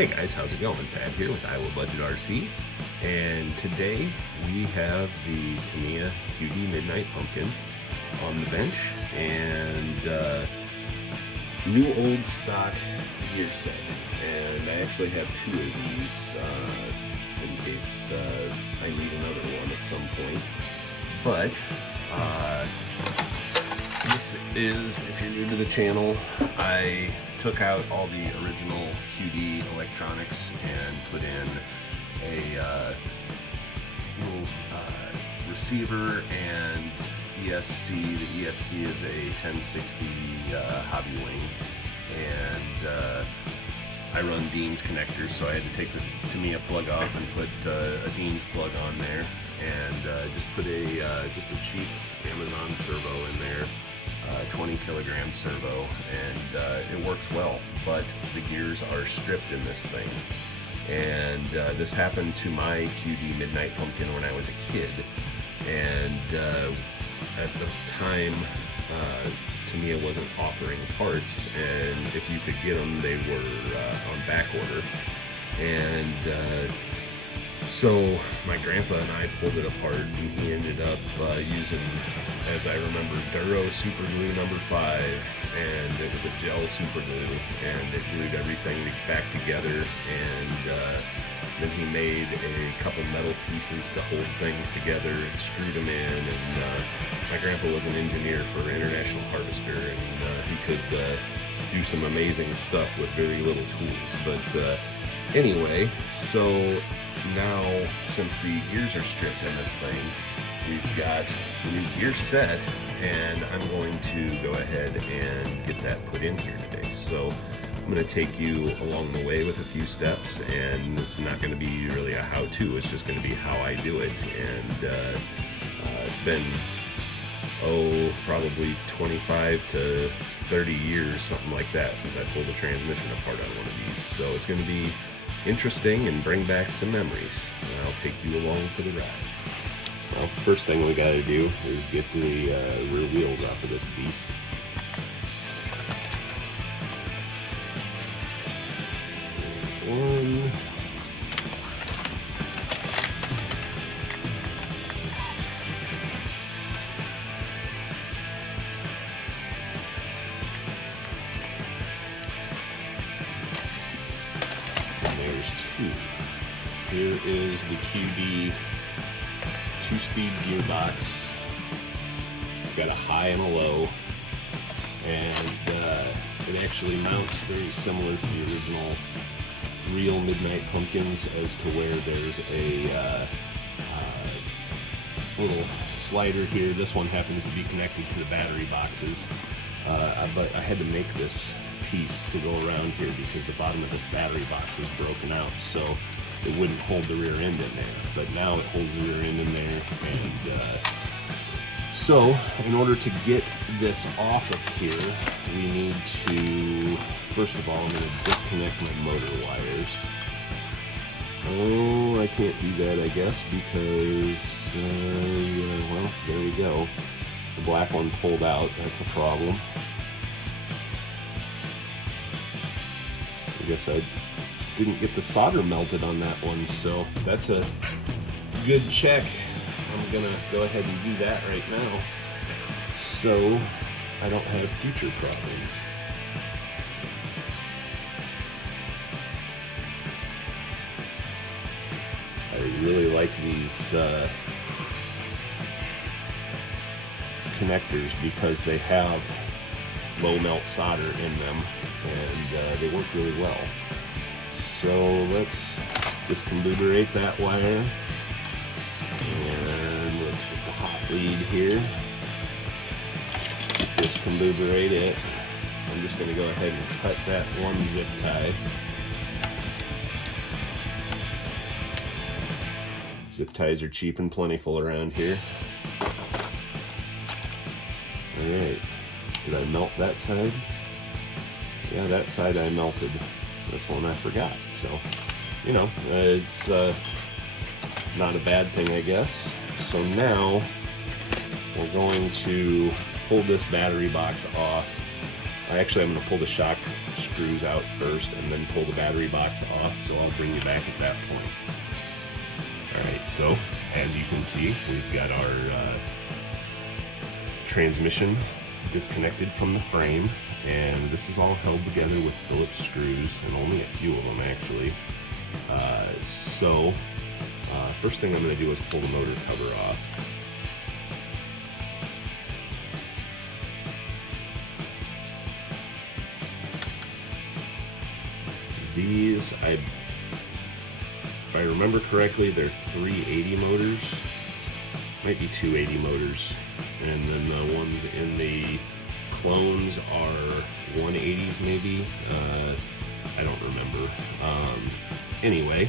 Hey guys, how's it going? Pat here with Iowa Budget RC, and today we have the Tamiya QD Midnight Pumpkin on the bench, and new old stock gear set. And I actually have two of these in case I need another one at some point. But this is, if you're new to the channel, I took out all the original QD electronics and put in a little receiver and ESC. The ESC is a 1060 hobby wing, and I run Dean's connectors, so I had to take the Tamiya plug off and put a Dean's plug on there, and just put just a cheap Amazon servo in there. 20 kilogram servo, and it works well, but the gears are stripped in this thing. And this happened to my QD Midnight Pumpkin when I was a kid, and at the time Tamiya wasn't offering parts, and if you could get them, they were on back order. And so my grandpa and I pulled it apart, and he ended up using, as I remember, Duro super glue number 5, and it was a gel super glue, and it glued everything back together. And then he made a couple metal pieces to hold things together and screwed them in. And my grandpa was an engineer for International Harvester, and he could do some amazing stuff with very little tools. But anyway, so now, since the gears are stripped in this thing, we've got the new gear set, and I'm going to go ahead and get that put in here today. So I'm going to take you along the way with a few steps, and it's not going to be really a how-to, it's just going to be how I do it. And it's been, probably 25 to 30 years, something like that, since I pulled the transmission apart on one of these. So it's going to be interesting and bring back some memories, and I'll take you along for the ride. Well, first thing we got to do is get the rear wheels off of this beast. There's one. There's two. Here is the QD 2-speed gearbox. It's got a high and a low, and it actually mounts very similar to the original real Midnight Pumpkins, as to where there's a little slider here. This one happens to be connected to the battery boxes, but I had to make this piece to go around here because the bottom of this battery box was broken out, so it wouldn't hold the rear end in there. But now it holds the rear end in there, and so in order to get this off of here, we need to, first of all, I'm going to disconnect my motor wires. Oh, I can't do that, I guess, because well, there we go. The black one pulled out. That's a problem. I guess I didn't get the solder melted on that one, so that's a good check. I'm gonna go ahead and do that right now, so I don't have future problems. I really like these connectors because they have low melt solder in them, and they work really well. So let's discombobulate that wire, and let's get the hot lead here, discombobulate it. I'm just going to go ahead and cut that one zip tie. Zip ties are cheap and plentiful around here. Alright, did I melt that side? Yeah, that side I melted. This one I forgot. So, you know, it's not a bad thing, I guess. So now we're going to pull this battery box off. I'm going to pull the shock screws out first and then pull the battery box off, so I'll bring you back at that point. Alright, so as you can see, we've got our transmission disconnected from the frame, and this is all held together with Phillips screws, and only a few of them actually. First thing I'm going to do is pull the motor cover off. These, if I remember correctly, they're 380 motors, might be 280 motors, and then the ones in the clones are 180s maybe. I don't remember. Anyway,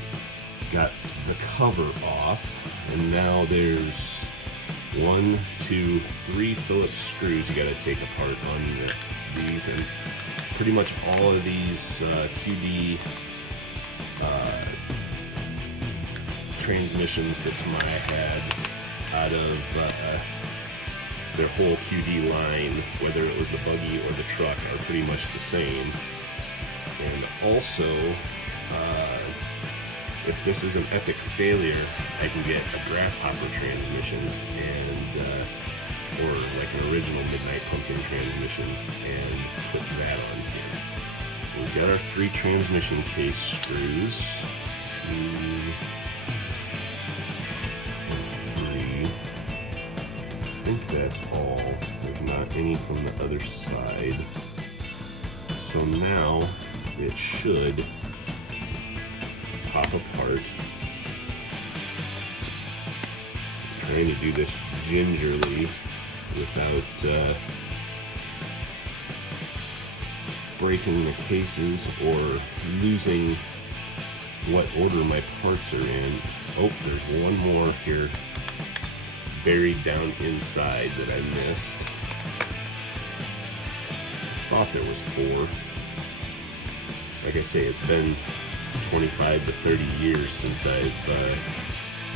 got the cover off, and now there's 1, 2, 3 Phillips screws you got to take apart on these, and pretty much all of these QD transmissions that Tamiya had out of their whole QD line, whether it was the buggy or the truck, are pretty much the same. And also, if this is an epic failure, I can get a grasshopper transmission and or like an original Midnight Pumpkin transmission and put that on here. So we've got our 3 transmission case screws. 2, 3. I think that's all. There's not any from the other side. So now it should pop apart. I'm trying to do this gingerly without breaking the cases or losing what order my parts are in. Oh, there's one more here buried down inside that I missed. I thought there was 4. Like I say, it's been 25 to 30 years since I've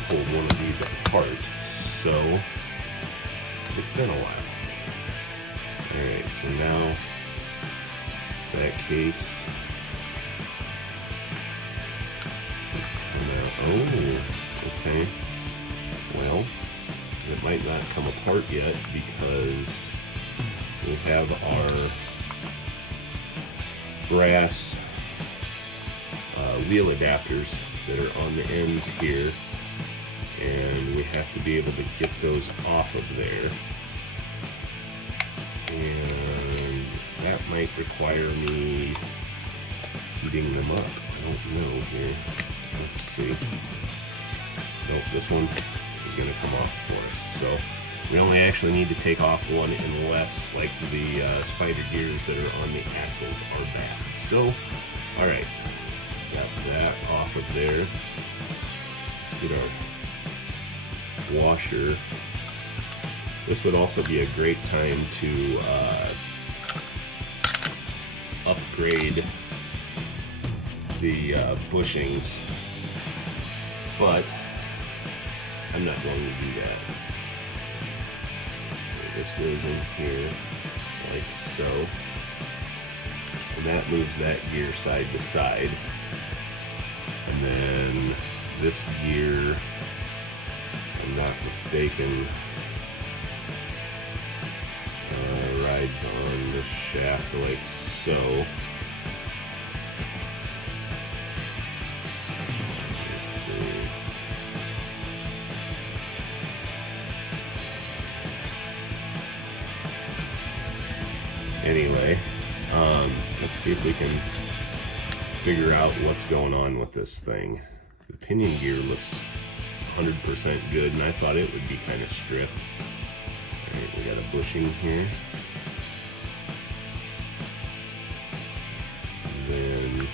pulled one of these apart, so it's been a while. Alright, so now that case. Oh, okay. Well, it might not come apart yet because we have our brass wheel adapters that are on the ends here, and we have to be able to get those off of there, and that might require me heating them up. I don't know here. Let's see. Nope, this one is going to come off for us. So we only actually need to take off one unless, like, the spider gears that are on the axles are bad. So, alright. Got that off of there. Let's get our washer. This would also be a great time to upgrade the bushings, but I'm not going to do that. This goes in here like so, and that moves that gear side to side. And then this gear, if I'm not mistaken, rides on the shaft like so. Let's see. Anyway, let's see if we can figure out what's going on with this thing. The pinion gear looks 100% good, and I thought it would be kind of stripped. Alright, we got a bushing here. And then,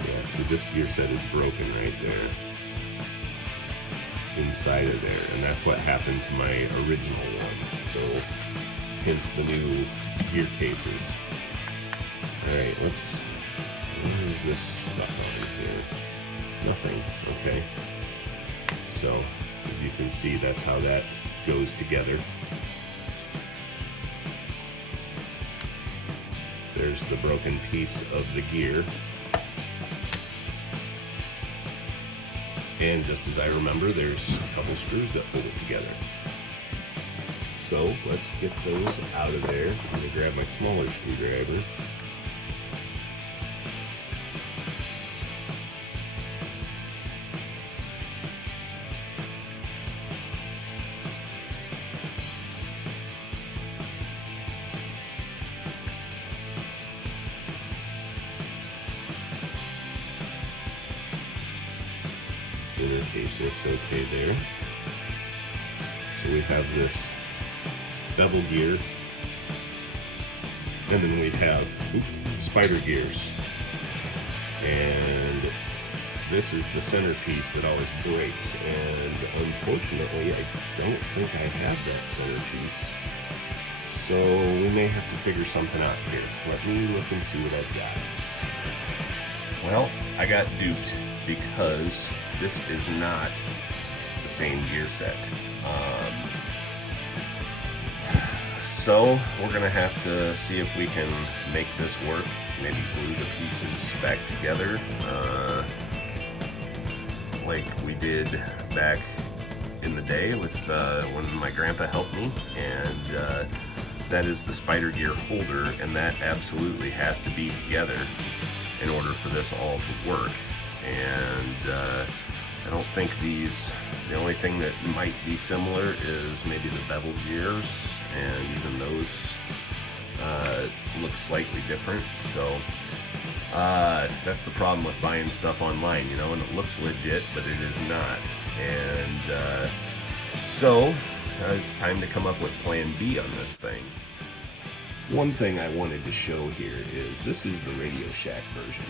yeah, so this gear set is broken right there. Inside of there, and that's what happened to my original one. So, hence the new gear cases. Alright, what is this stuff on here? Nothing, okay. So, as you can see, that's how that goes together. There's the broken piece of the gear. And just as I remember, there's a couple screws that hold it together. So let's get those out of there. I'm going to grab my smaller screwdriver. Inner case looks okay there. So we have this bevel gear, and then we have spider gears, and this is the centerpiece that always breaks, and unfortunately I don't think I have that centerpiece, so we may have to figure something out here. Let me look and see what I've got. Well, I got duped because this is not the same gear set. So we're gonna have to see if we can make this work. Maybe glue the pieces back together, like we did back in the day with when my grandpa helped me. And that is the spider gear holder, and that absolutely has to be together in order for this all to work. And I don't think the only thing that might be similar is maybe the bevel gears, and even those look slightly different. So that's the problem with buying stuff online, you know, and it looks legit, but it is not. And so it's time to come up with plan B on this thing. One thing I wanted to show here is this is the Radio Shack version,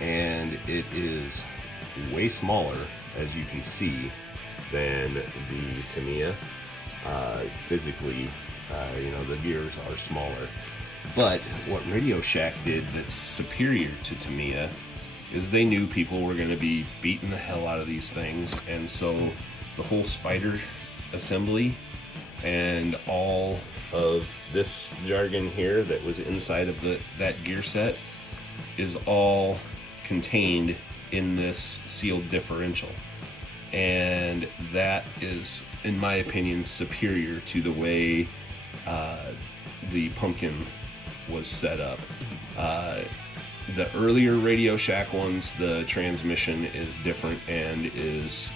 and it is way smaller, as you can see, than the Tamiya. Physically, you know, the gears are smaller. But what Radio Shack did that's superior to Tamiya is they knew people were going to be beating the hell out of these things, and so the whole spider assembly and all of this jargon here that was inside of that gear set is all contained in this sealed differential, and that is, in my opinion, superior to the way the pumpkin was set up. The earlier Radio Shack ones, the transmission is different and is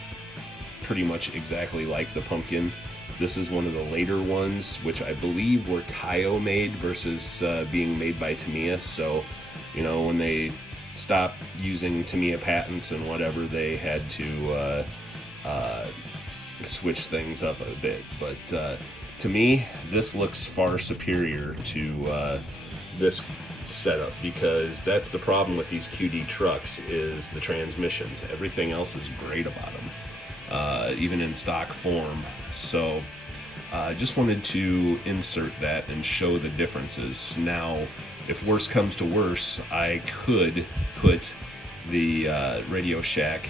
pretty much exactly like the pumpkin. This is one of the later ones, which I believe were Tayo made versus being made by Tamiya. So, you know, when they stopped using Tamiya patents and whatever, they had to switch things up a bit. But to me, this looks far superior to this setup, because that's the problem with these QD trucks is the transmissions. Everything else is great about them, even in stock form. So I just wanted to insert that and show the differences. Now, if worse comes to worse, I could put the Radio Shack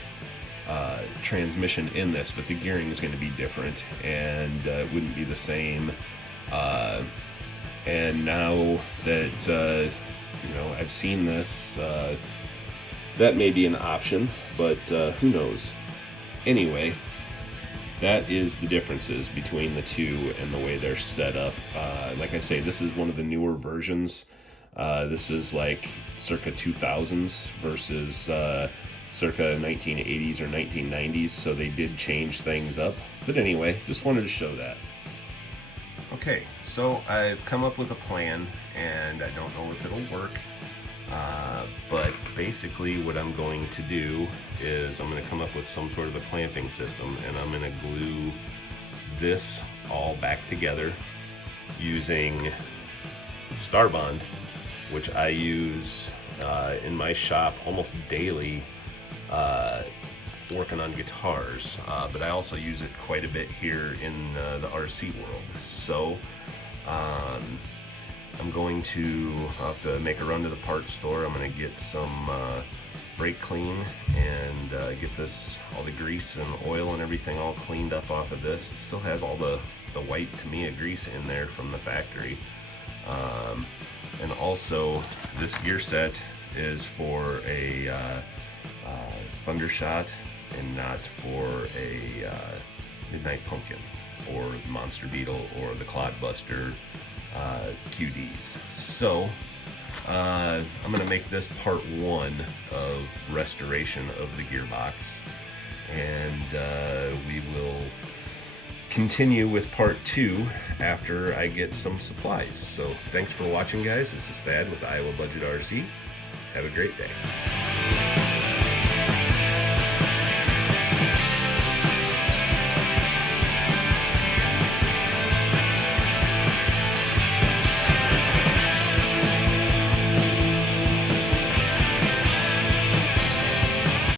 transmission in this, but the gearing is going to be different, and it wouldn't be the same. And now that you know, I've seen this, that may be an option, but who knows. Anyway, that is the differences between the two and the way they're set up. Like I say, this is one of the newer versions. This is like circa 2000s versus circa 1980s or 1990s, so they did change things up. But anyway, just wanted to show that. Okay, so I've come up with a plan, and I don't know if it'll work, but basically what I'm going to do is I'm going to come up with some sort of a clamping system, and I'm going to glue this all back together using Starbond, which I use in my shop almost daily working on guitars, but I also use it quite a bit here in the RC world. So I'm going to have to make a run to the parts store. I'm going to get some brake clean and get this, all the grease and oil and everything all cleaned up off of this. It still has all the white Tamiya grease in there from the factory, And also, this gear set is for a Thundershot and not for a Midnight Pumpkin or Monster Beetle or the Clodbuster QDs. So I'm going to make this part 1 of restoration of the gearbox, and we will continue with part 2 after I get some supplies. So thanks for watching, guys. This is Thad with Iowa Budget RC. Have a great day.